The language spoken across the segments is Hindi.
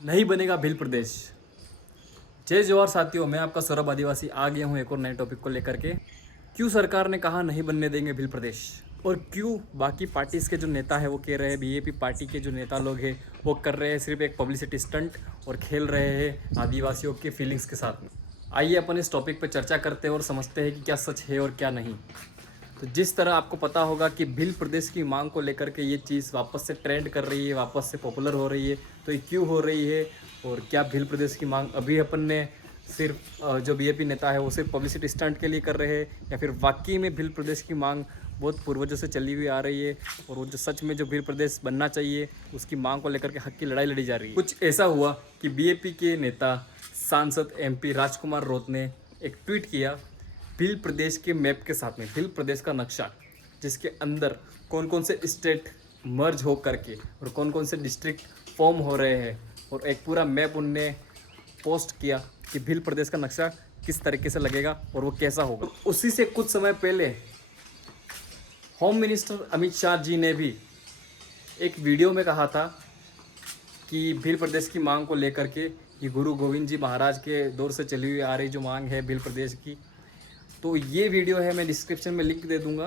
नहीं बनेगा भील प्रदेश। जय जवाहर साथियों, मैं आपका सौरभ आदिवासी आ गया हूँ एक और नए टॉपिक को लेकर के। क्यों सरकार ने कहा नहीं बनने देंगे भील प्रदेश, और क्यों बाकी पार्टीज़ के जो नेता है वो कह रहे हैं, बीजेपी पार्टी के जो नेता लोग हैं वो कर रहे हैं सिर्फ एक पब्लिसिटी स्टंट और खेल रहे हैं आदिवासियों के फीलिंग्स के साथ में। आइए अपन इस टॉपिक पर चर्चा करते हैं और समझते हैं कि क्या सच है और क्या नहीं। तो जिस तरह आपको पता होगा कि भील प्रदेश की मांग को लेकर के ये चीज़ वापस से ट्रेंड कर रही है, वापस से पॉपुलर हो रही है, तो ये क्यों हो रही है और क्या भील प्रदेश की मांग अभी अपन ने सिर्फ जो बीजेपी नेता है वो सिर्फ पब्लिसिटी स्टंट के लिए कर रहे हैं, या फिर वाकई में भील प्रदेश की मांग बहुत पूर्वजों से चली हुई आ रही है और वो जो सच में जो भील प्रदेश बनना चाहिए उसकी मांग को लेकर के हक की लड़ाई लड़ी जा रही है। कुछ ऐसा हुआ कि बीजेपी के नेता सांसद एमपी राजकुमार रोत ने एक ट्वीट किया भील प्रदेश के मैप के साथ में, भील प्रदेश का नक्शा जिसके अंदर कौन कौन से स्टेट मर्ज हो करके और कौन कौन से डिस्ट्रिक्ट फॉर्म हो रहे हैं, और एक पूरा मैप उनने पोस्ट किया कि भील प्रदेश का नक्शा किस तरीके से लगेगा और वो कैसा होगा। उसी से कुछ समय पहले होम मिनिस्टर अमित शाह जी ने भी एक वीडियो में कहा था कि भील प्रदेश की मांग को लेकर के, ये गुरु गोविंद जी महाराज के दौर से चली हुई आ रही जो मांग है भील प्रदेश की, तो ये वीडियो है, मैं डिस्क्रिप्शन में लिंक दे दूंगा,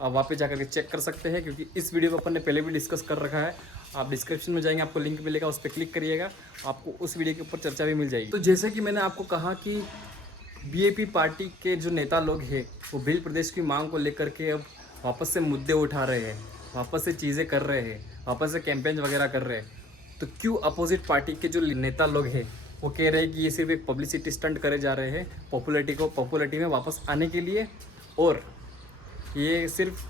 आप वहाँ पे जाकर के चेक कर सकते हैं, क्योंकि इस वीडियो को अपन ने पहले भी डिस्कस कर रखा है। आप डिस्क्रिप्शन में जाएंगे, आपको लिंक मिलेगा, उस पर क्लिक करिएगा, आपको उस वीडियो के ऊपर चर्चा भी मिल जाएगी। तो जैसे कि मैंने आपको कहा कि बीजेपी पार्टी के जो नेता लोग हैं वो भील प्रदेश की मांग को लेकर के अब वापस से मुद्दे उठा रहे हैं, वापस से चीज़ें कर रहे हैं, वापस से कैंपेन वगैरह कर रहे हैं। तो क्यों अपोजिट पार्टी के जो नेता लोग हैं वो कह रहे हैं कि ये सिर्फ एक पब्लिसिटी स्टंट करे जा रहे हैं पॉपुलैरिटी में वापस आने के लिए, और ये सिर्फ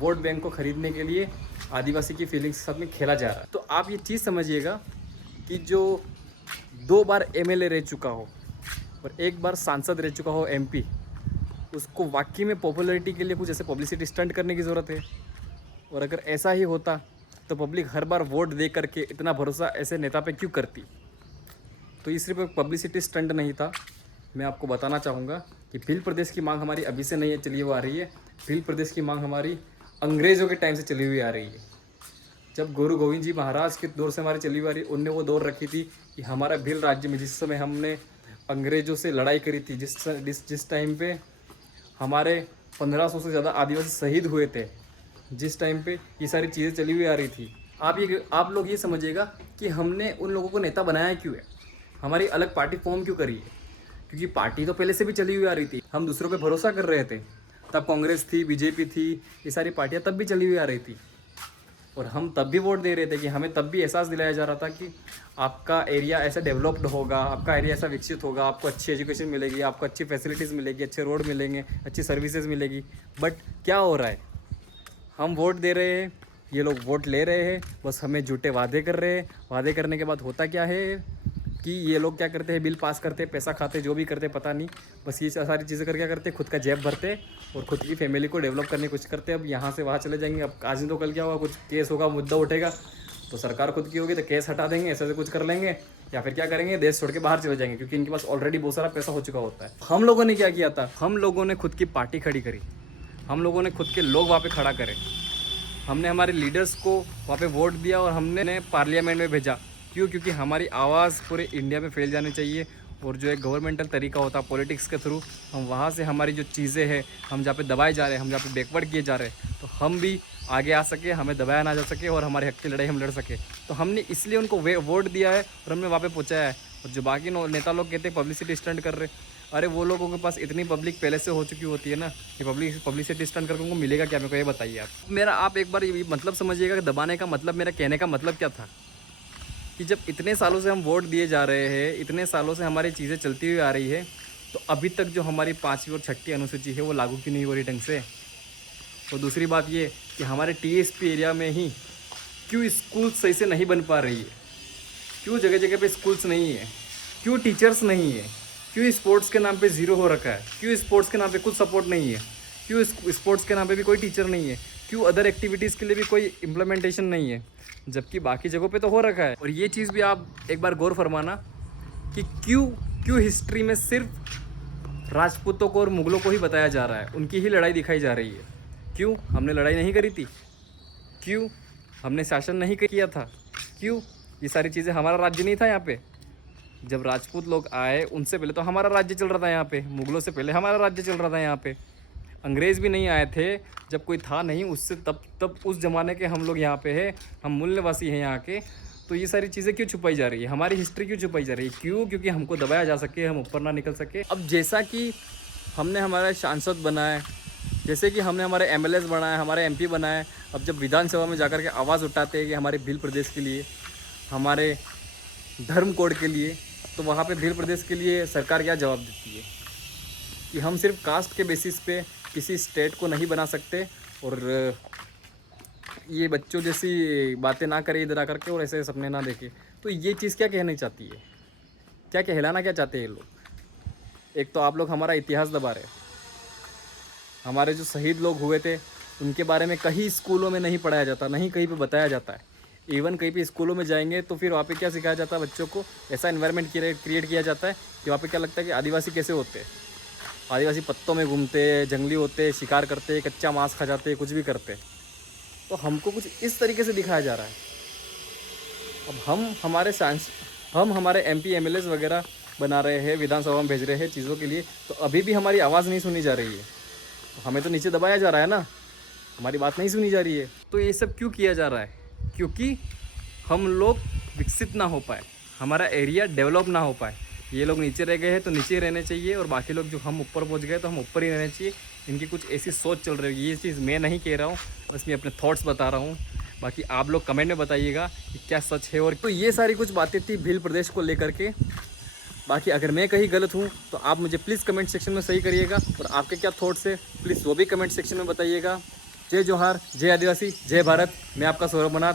वोट बैंक को खरीदने के लिए आदिवासी की फीलिंग्स के साथ में खेला जा रहा है। तो आप ये चीज़ समझिएगा कि जो 2 बार एमएलए रह चुका हो और 1 बार सांसद रह चुका हो एमपी, उसको वाकई में पॉपुलैरिटी के लिए कुछ ऐसे पब्लिसिटी स्टंट करने की ज़रूरत है। और अगर ऐसा ही होता तो पब्लिक हर बार वोट दे करके इतना भरोसा ऐसे नेता पे क्यों करती। तो ये सिर्फ एक पब्लिसिटी स्टंट नहीं था। मैं आपको बताना चाहूँगा कि भील प्रदेश की मांग हमारी अभी से नहीं है चली हुई आ रही है, भील प्रदेश की मांग हमारी अंग्रेज़ों के टाइम से चली हुई आ रही है। जब गुरु गोविंद जी महाराज के दौर से हमारी चली हुई आ रही, उनने वो दौर रखी थी कि हमारा भील राज्य में जिस समय हमने अंग्रेज़ों से लड़ाई करी थी, जिस टाइम पे हमारे 1500 से ज़्यादा आदिवासी शहीद हुए थे, जिस टाइम पे ये सारी चीज़ें चली हुई आ रही थी, आप लोग ये समझिएगा कि हमने उन लोगों को नेता बनाया क्यों है, हमारी अलग पार्टी फॉर्म क्यों करी है। क्योंकि पार्टी तो पहले से भी चली हुई आ रही थी, हम दूसरों पे भरोसा कर रहे थे, तब कांग्रेस थी, बीजेपी थी, ये सारी पार्टियां तब भी चली हुई आ रही थी, और हम तब भी वोट दे रहे थे कि हमें तब भी एहसास दिलाया जा रहा था कि आपका एरिया ऐसा डेवलप्ड होगा, आपका एरिया ऐसा विकसित होगा, आपको अच्छी एजुकेशन मिलेगी, आपको अच्छी फैसिलिटीज़ मिलेगी, अच्छे रोड मिलेंगे, अच्छी सर्विसेज मिलेगी। बट क्या हो रहा है, हम वोट दे रहे हैं, ये लोग वोट ले रहे हैं, बस हमें झूठे वादे कर रहे हैं। वादे करने के बाद होता क्या है कि ये लोग क्या करते हैं, बिल पास करते, पैसा खाते, जो भी करते पता नहीं, बस ये सारी चीज़ें कर क्या करते, खुद का जेब भरते और खुद की फैमिली को डेवलप करने की कोशिश करते। अब यहाँ से वहाँ चले जाएंगे, अब आज नहीं तो कल क्या होगा, कुछ केस होगा, मुद्दा उठेगा, तो सरकार खुद की होगी तो केस हटा देंगे, ऐसे कुछ कर लेंगे, या फिर क्या करेंगे, देश छोड़ के बाहर चले जाएंगे, क्योंकि इनके पास ऑलरेडी बहुत सारा पैसा हो चुका होता है। हम लोगों ने क्या किया था, हम लोगों ने खुद की पार्टी खड़ी करी, हम लोगों ने खुद के लोग वहाँ पे खड़ा करे, हमने हमारे लीडर्स को वहाँ पे वोट दिया और हमने पार्लियामेंट में भेजा। क्यों? क्योंकि हमारी आवाज़ पूरे इंडिया में फैल जानी चाहिए, और जो एक गवर्नमेंटल तरीका होता है पॉलिटिक्स के थ्रू, हम वहाँ से हमारी जो चीज़ें हैं, हम जहाँ पे दबाए जा रहे हैं, हम जहाँ पे बैकवर्ड किए जा रहे हैं, तो हम भी आगे आ सके, हमें दबाया ना जा सके और हमारे हक की लड़ाई हम लड़ सके। तो हमने इसलिए उनको वोट दिया है और हमने वहाँ पर पहुँचाया है। और जो बाकी नेता लोग कहते हैं पब्लिसिटी स्टंट कर रहे, अरे वो लोगों के पास इतनी पब्लिक पहले से हो चुकी होती है ना कि पब्लिसिटी स्टंट करके उनको मिलेगा क्या, मेरे को ये बताइए आप। आप एक बार ये मतलब समझिएगा कि दबाने का मतलब, मेरा कहने का मतलब क्या था कि जब इतने सालों से हम वोट दिए जा रहे हैं, इतने सालों से हमारी चीज़ें चलती हुई आ रही है, तो अभी तक जो हमारी 5वीं और 6ठी अनुसूची है वो लागू क्यों नहीं हो रही ढंग से। और दूसरी बात ये कि हमारे टीएसपी एरिया में ही क्यों स्कूल सही से नहीं बन पा रही है, क्यों जगह जगह पे स्कूल्स नहीं है, क्यों टीचर्स नहीं है, क्यों स्पोर्ट्स के नाम पे ज़ीरो हो रखा है, क्यों स्पोर्ट्स के नाम पे कुछ सपोर्ट नहीं है, क्यों स्पोर्ट्स के नाम पे भी कोई टीचर नहीं है, क्यों अदर एक्टिविटीज़ के लिए भी कोई इम्प्लीमेंटेशन नहीं है, जबकि बाकी जगहों पे तो हो रखा है। और ये चीज़ भी आप एक बार गौर फरमाना कि क्यों हिस्ट्री में सिर्फ राजपूतों को और मुग़लों को ही बताया जा रहा है, उनकी ही लड़ाई दिखाई जा रही है। क्यों? हमने लड़ाई नहीं करी थी, क्यों हमने शासन नहीं किया था, क्यों? ये सारी चीज़ें, हमारा राज्य नहीं था यहाँ पे। जब राजपूत लोग आए उनसे पहले तो हमारा राज्य चल रहा था यहाँ पे, मुगलों से पहले हमारा राज्य चल रहा था यहाँ पे। अंग्रेज़ भी नहीं आए थे, जब कोई था नहीं उससे, तब उस ज़माने के हम लोग यहाँ पे हैं, हम मूल निवासी हैं यहाँ के। तो ये सारी चीज़ें क्यों छुपाई जा रही है, हमारी हिस्ट्री क्यों छुपाई जा रही है? क्यों? क्योंकि हमको दबाया जा सके, हम ऊपर ना निकल सके। अब जैसा कि हमने हमारे सांसद बनाए, जैसे कि हमने हमारे एमएलएस बनाए, हमारे एमपी बनाए, अब जब विधानसभा में जाकर के आवाज़ उठाते हैं कि हमारे भील प्रदेश के लिए, हमारे धर्म कोड के लिए, तो वहाँ पे भील प्रदेश के लिए सरकार क्या जवाब देती है कि हम सिर्फ कास्ट के बेसिस पे किसी स्टेट को नहीं बना सकते, और ये बच्चों जैसी बातें ना करें इधर आकर के, और ऐसे सपने ना देखें। तो ये चीज़ क्या कहनी चाहती है, क्या कहलाना क्या चाहते हैं ये लोग? एक तो आप लोग हमारा इतिहास दबा रहे, हमारे जो शहीद लोग हुए थे उनके बारे में कहीं स्कूलों में नहीं पढ़ाया जाता, नहीं कहीं पे बताया जाता है। इवन कहीं पे स्कूलों में जाएंगे तो फिर वहाँ पे क्या सिखाया जाता है बच्चों को? ऐसा इन्वायरमेंट क्रिएट किया जाता है कि वहाँ पे क्या लगता है कि आदिवासी कैसे होते हैं, आदिवासी पत्तों में घूमते, जंगली होते, शिकार करते, कच्चा मांस खा जाते, कुछ भी करते। तो हमको कुछ इस तरीके से दिखाया जा रहा है। अब हम हमारे एमपी एमएलएस वगैरह बना रहे हैं, विधानसभा में भेज रहे हैं चीज़ों के लिए, तो अभी भी हमारी आवाज़ नहीं सुनी जा रही है। तो हमें तो नीचे दबाया जा रहा है ना, हमारी बात नहीं सुनी जा रही है। तो ये सब क्यों किया जा रहा है? क्योंकि हम लोग विकसित ना हो पाए, हमारा एरिया डेवलप ना हो पाए। ये लोग नीचे रह गए हैं तो नीचे रहने चाहिए, और बाकी लोग जो हम ऊपर पहुंच गए तो हम ऊपर ही रहने चाहिए। इनकी कुछ ऐसी सोच चल रही है। ये चीज़ मैं नहीं कह रहा हूँ, बस मैं अपने थॉट्स बता रहा हूँ। बाकी आप लोग कमेंट में बताइएगा कि क्या सच है। और तो ये सारी कुछ बातें थी भील प्रदेश को लेकर के। बाकी अगर मैं कहीं गलत हूँ तो आप मुझे प्लीज़ कमेंट सेक्शन में सही करिएगा, और आपके क्या थॉट्स है प्लीज़ वो भी कमेंट सेक्शन में बताइएगा। जय जोहार, जय आदिवासी, जय भारत। मैं आपका सौरभ मनाथ।